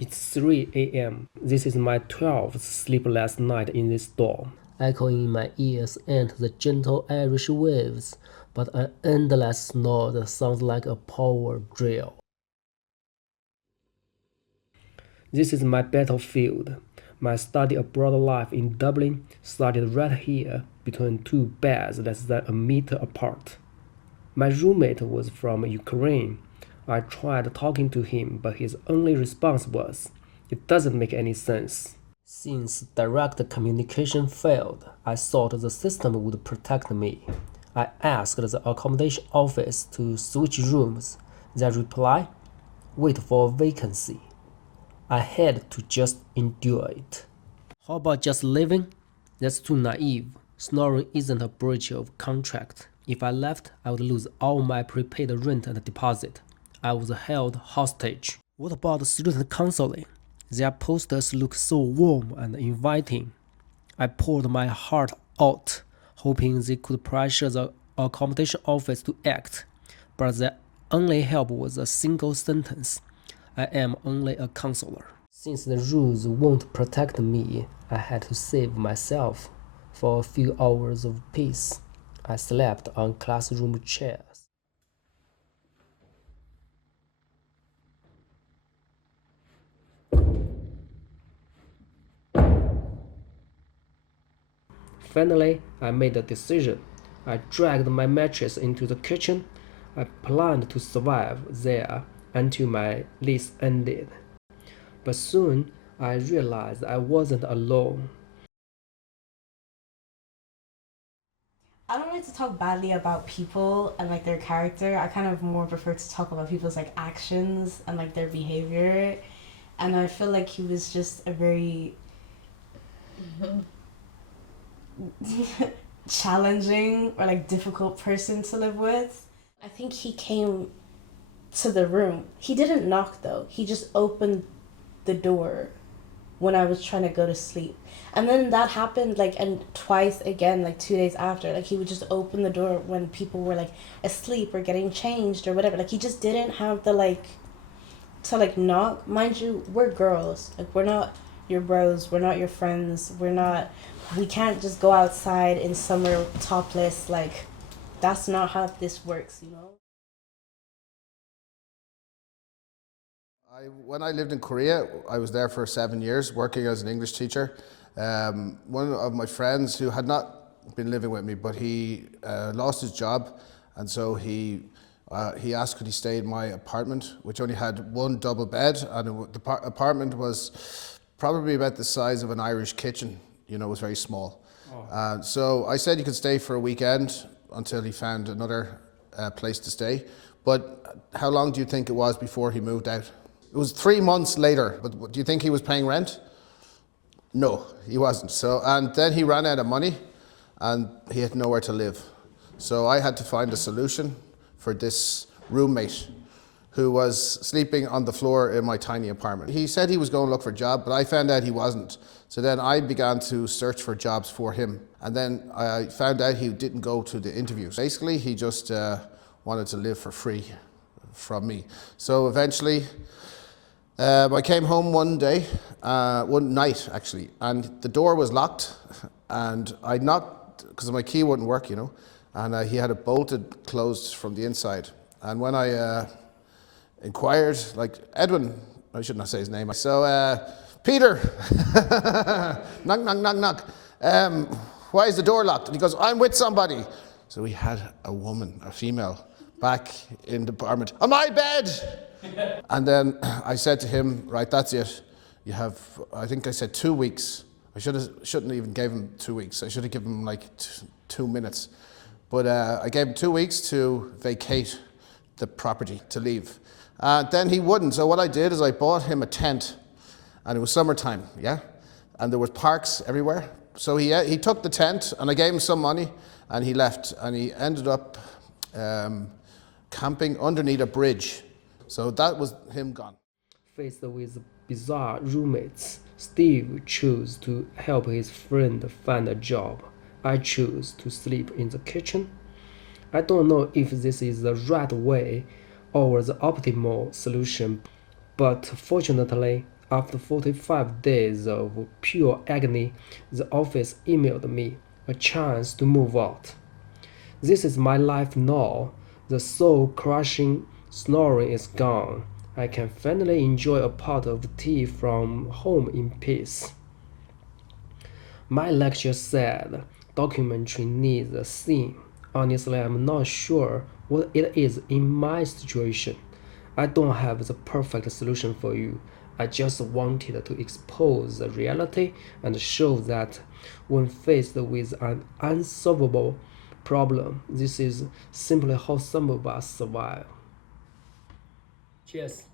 It's 3 a.m. This is my 12th sleepless night in this storm. Echoing in my ears ain't the gentle Irish waves, but an endless snore that sounds like a power drill. This is my battlefield. My study abroad life in Dublin started right here, between two beds less than a meter apart. My roommate was from Ukraine. I tried talking to him, but his only response was, "It doesn't make any sense." Since direct communication failed, I thought the system would protect me. I asked the accommodation office to switch rooms. Their reply, "Wait for a vacancy." I had to just endure it. How about just leaving? That's too naive. Snoring isn't a breach of contract. If I left, I would lose all my prepaid rent and deposit. I was held hostage. What about student counseling? Their posters look so warm and inviting. I poured my heart out, hoping they could pressure the accommodation office to act. But their only help was a single sentence: "I am only a counselor." Since the rules won't protect me, I had to save myself. For a few hours of peace, I slept on classroom chairs. Finally, I made a decision. I dragged my mattress into the kitchen. I planned to survive there until my lease ended. But soon, I realized I wasn't alone. I don't like to talk badly about people and like their character. I kind of more prefer to talk about people's like actions and like their behavior. And I feel like he was just a very challenging or like difficult person to live with. I think he came to the room. He didn't knock though. He just opened the door when I was trying to go to sleep. And then that happened like and twice again, like 2 days after. Like he would just open the door when people were like asleep or getting changed or whatever. Like he just didn't have the like to like knock. Mind you, we're girls. Like we're not your bros, we're not your friends, we can't just go outside in summer topless, like that's not how this works, you know? When I lived in Korea, I was there for 7 years working as an English teacher. One of my friends who had not been living with me, but he lost his job, and so he asked could he stay in my apartment, which only had one double bed, and the apartment was probably about the size of an Irish kitchen. You know, it was very small. So I said he could stay for a weekend until he found another place to stay. But how long do you think it was before he moved out? It was 3 months later, but do you think he was paying rent? No, he wasn't. So, and then he ran out of money and he had nowhere to live. So I had to find a solution for this roommate who was sleeping on the floor in my tiny apartment. He said he was going to look for a job, but I found out he wasn't. So then I began to search for jobs for him. And then I found out he didn't go to the interviews. Basically, he just wanted to live for free from me. So eventually, I came home one day, one night actually, and the door was locked, and I knocked because my key wouldn't work, you know, and he had it bolted closed from the inside. And when I inquired, like Edwin, I should not say his name. So Peter, knock, knock, knock, knock. Why is the door locked? And he goes, I'm with somebody. So we had a woman, a female, back in the apartment. On my bed. And then I said to him, right, that's it. You have, I think I said 2 weeks. I shouldn't even give him 2 weeks. I should have given him like 2 minutes. But I gave him 2 weeks to vacate the property, to leave. Then he wouldn't. So what I did is I bought him a tent, and it was summertime, yeah? And there was parks everywhere. So he took the tent, and I gave him some money, and he left. And he ended up camping underneath a bridge. So that was him gone. Faced with bizarre roommates, Steve chose to help his friend find a job. I chose to sleep in the kitchen. I don't know if this is the right way or the optimal solution, but fortunately, After 45 days of pure agony, the office emailed me a chance to move out. This is my life now. The soul-crushing snoring is gone. I can finally enjoy a pot of tea from home in peace. My lecture said documentary needs a scene. Honestly, I'm not sure what it is in my situation. I don't have the perfect solution for you. I just wanted to expose the reality and show that when faced with an unsolvable problem, this is simply how some of us survive. Cheers.